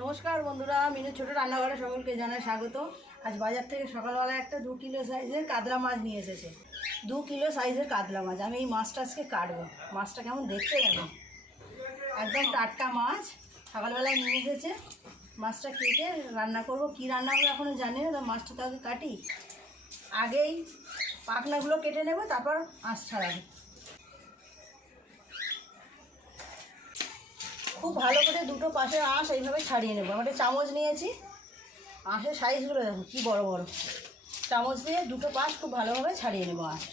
নমস্কার বন্ধুরা, মিনু ছোট রান্নাঘরে সকলকে জানাই স্বাগত। আজ বাজার থেকে সকালবেলা একটা 2 কিলো সাইজের কাতলা মাছ নিয়ে এসেছে। 2 কিলো সাইজের কাতলা মাছ। আমি এই মাছটা আজকে কাটবো। মাছটা কেমন দেখতে যাবে, একদম টাটকা মাছ সকালবেলায় নিয়ে এসেছে। মাছটা কেটে রান্না করব। কি রান্না করবো এখনও জানি না, মাছটা তো আগে কাটি। আগেই পাখনাগুলো কেটে নেব, তারপর আঁশ ছাড়াবো। খুব ভালো করে দুটো পাশে আঁশ এইভাবে ছাড়িয়ে নেবো। আমরা চামচ নিয়েছি, আঁশের সাইজগুলো দেখো কি বড় বড়। চামচ দিয়ে দুটো পাশ খুব ভালোভাবে ছাড়িয়ে নেবো আঁশ।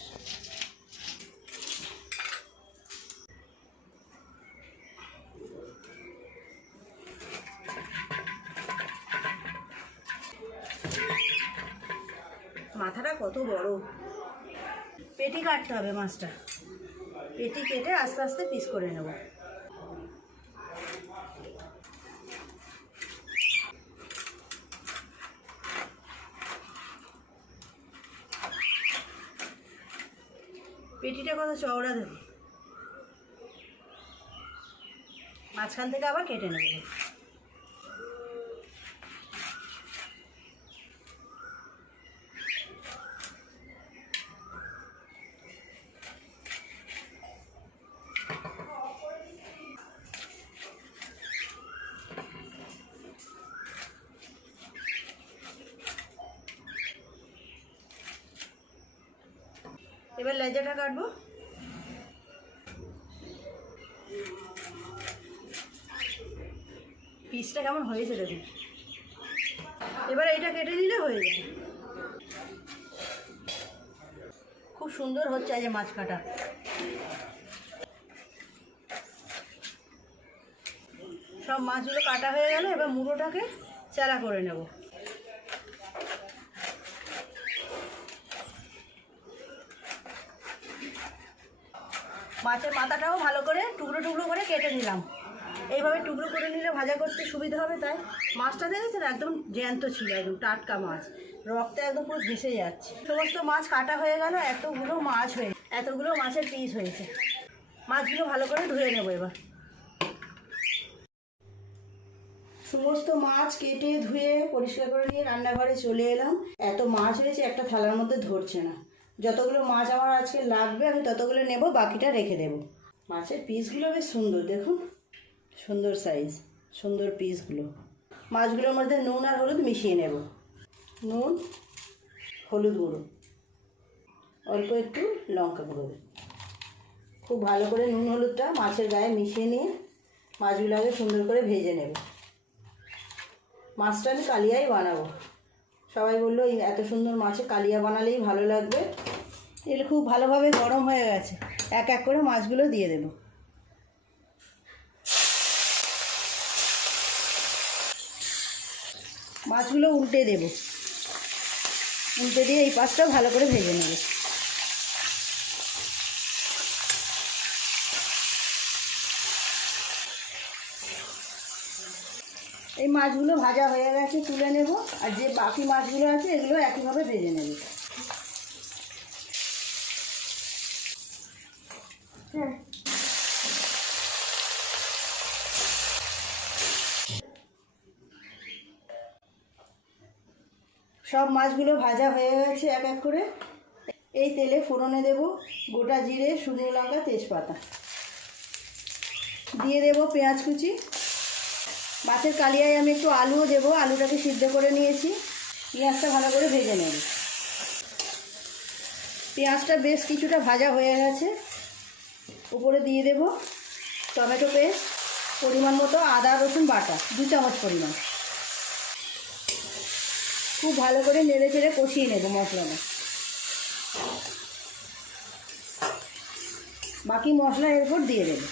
মাথাটা কত বড়। পেটি কাটতে হবে মাছটা। পেটি কেটে আস্তে আস্তে পিস করে নেব। পেটিটা কত চওড়া দেবো, মাঝখান থেকে আবার কেটে নেব। এবার লেজাটা কাটবো। পিসটা কেমন হয়েছে দেখুন। এবার এইটা কেটে নিলে হয়ে যাবে। খুব সুন্দর হচ্ছে এই যে মাছ কাটা। সব মাছগুলো কাটা হয়ে গেল। এবার মুড়োটাকে চালা করে নেব। মাছের মাথাটাও ভালো করে টুকরো টুকরো করে কেটে নিলাম। এইভাবে টুকরো করে নিলে ভাজা করতে সুবিধা হবে। তাই মাছটা দেখেছেন একদম জ্যান্ত ছিল, একদম টাটকা মাছ, রক্তে একদম পুরো ভেসে যাচ্ছে। সমস্ত মাছ কাটা হয়ে গেল। এতগুলো মাছের পিস হয়েছে। মাছগুলো ভালো করে ধুয়ে নেবো। এবার সমস্ত মাছ কেটে ধুয়ে পরিষ্কার করে নিয়ে রান্নাঘরে চলে এলাম। এত মাছ হয়েছে একটা থালার মধ্যে ধরছে না। যতগুলো মাছ আমার আজকে লাগবে আমি ততগুলো নেব, বাকিটা রেখে দেব। মাছের পিসগুলো বেশ সুন্দর, দেখুন সুন্দর সাইজ, সুন্দর পিসগুলো। মাছগুলোর মধ্যে নুন আর হলুদ মিশিয়ে নেব। নুন, হলুদ গুঁড়ো, অল্প একটু লঙ্কা গুঁড়ো। খুব ভালো করে নুন হলুদটা মাছের গায়ে মিশিয়ে নিয়ে মাছগুলো আগে সুন্দর করে ভেজে নেব। মাছটা আমি কালিয়াই বানাবো। সবাই বললো এত সুন্দর মাছে কালিয়া বানালেই ভালো লাগবে। এগুলো খুব ভালোভাবে গরম হয়ে গেছে। এক এক করে মাছগুলো দিয়ে দেব। মাছগুলো উল্টে দেব। উল্টে দিয়ে এই পাশটা ভালো করে ভেজে নেব। এই মাছগুলো ভাজা হয়ে গেছে, তুলে নেব। আর যে বাকি মাছগুলো আছে এগুলো একইভাবে ভেজে নেব। সব মাছগুলো ভাজা হয়ে গেছে এক এক করে। এই তেলে ফোড়নে দেব গোটা জিরে, শুকনো লঙ্কা, তেজপাতা। দিয়ে দেব পেঁয়াজ কুচি। মাছের কালিয়ায় আমি একটু আলুও দেবো। আলুটাকে সিদ্ধ করে নিয়েছি। পেঁয়াজটা ভালো করে ভেজে নেব। পেঁয়াজটা বেশ কিছুটা ভাজা হয়ে গেছে। উপরে দিয়ে দেব টমেটো পেস্ট, পরিমাণ মতো আদা রসুন বাটা 2 চামচ পরিমাণ। খুব ভালো করে নেড়ে চেড়ে কষিয়ে নেব মশলাটা। বাকি মশলা এরপর দিয়ে দেব।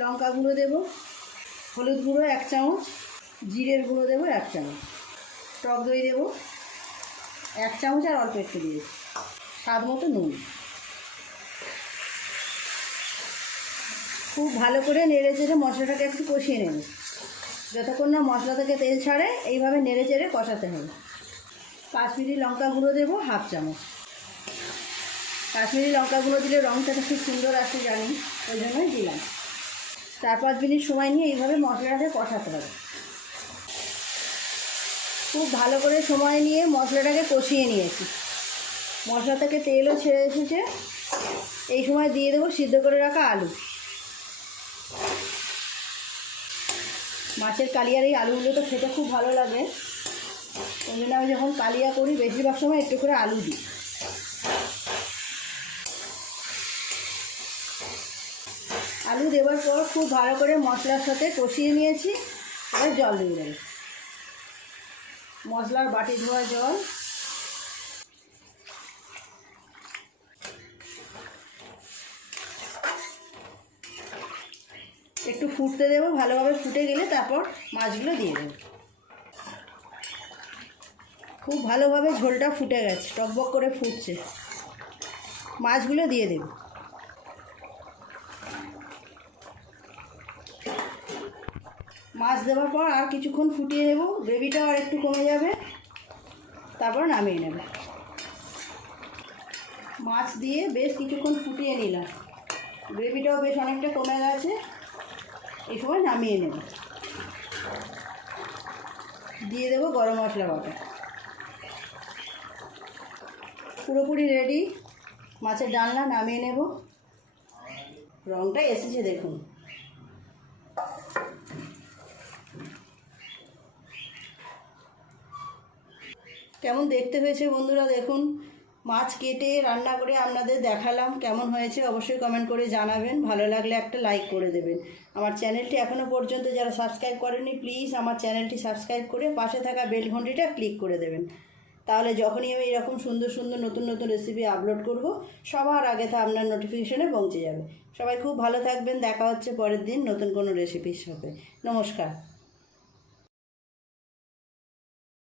লঙ্কা গুঁড়ো দেব, হলুদ গুঁড়ো 1 চামচ, জিরের গুঁড়ো দেবো 1 চামচ, টক দই দেবো 1 চামচ আর অল্প একটু দিয়ে স্বাদ মতো নুন। খুব ভালো করে নেড়ে চেড়ে মশলাটাকে একটু কষিয়ে নেব। যতক্ষণ না মশলা থেকে তেল ছাড়ে এইভাবে নেড়ে চেড়ে কষাতে হবে। কাশ্মীরি লঙ্কা গুঁড়ো দেবো 1/2 চামচ। কাশ্মীরি লঙ্কা গুঁড়ো দিলে রঙটা খুব সুন্দর আসে জানি, ওই জন্যই দিলাম। 4-5 মিনিট সময় নিয়ে এইভাবে মশলাটাকে কষাতে হবে। খুব ভালো করে সময় নিয়ে মশলাটাকে কষিয়ে নিয়েছি। মশলা থেকে তেলও ছেড়ে এসেছে। এই সময় দিয়ে দেবো সিদ্ধ করে রাখা আলু। মাছের কালিয়ার এই আলুগুলো তো খেতে খুব ভালো লাগে, ওই জন্য আমি যখন কালিয়া করি বেশিরভাগ সময় একটু করে আলু দিই। আলু দেওয়ার পর খুব ভালো করে মশলার সাথে কষিয়ে নিয়েছি। এবার জল দিয়ে দেবো, মশলার বাটি ধোয়া জল। একটু ফুটতে দেবো, ভালোভাবে ফুটে গেলে তারপর মাছগুলো দিয়ে দেবো। খুব ভালোভাবে ঝোলটা ফুটে গেছে, টকবক করে ফুটছে। মাছগুলো দিয়ে দেবো। মাছ দেওয়ার পর আর কিছুক্ষণ ফুটিয়ে নেব, গ্রেভিটাও আর একটু কমে যাবে, তারপর নামিয়ে নেব। মাছ দিয়ে বেশ কিছুক্ষণ ফুটিয়ে নিলাম, গ্রেভিটাও বেশ অনেকটা কমে গেছে। এই সময় নামিয়ে নেব। দিয়ে দেবো গরম মশলা বাটা। পুরোপুরি রেডি মাছের ডালনা, নামিয়ে নেব। রঙটা এসেছে দেখুন। কেমন দেখতে হয়েছে বন্ধুরা দেখুন। মাছ কেটে রান্না করে আপনাদের দেখালাম, কেমন হয়েছে অবশ্যই কমেন্ট করে জানাবেন। ভালো লাগলে একটা লাইক করে দেবেন। আমার চ্যানেলটি এখনও পর্যন্ত যারা সাবস্ক্রাইব করেনি প্লিজ আমার চ্যানেলটি সাবস্ক্রাইব করে পাশে থাকা বেল ঘন্টিটা ক্লিক করে দেবেন। তাহলে যখনই আমি এরকম সুন্দর সুন্দর নতুন নতুন রেসিপি আপলোড করব সবার আগে তা আপনার নোটিফিকেশনে পৌঁছে যাবে। সবাই খুব ভালো থাকবেন। দেখা হচ্ছে পরের দিন নতুন কোনো রেসিপির সাথে। নমস্কার।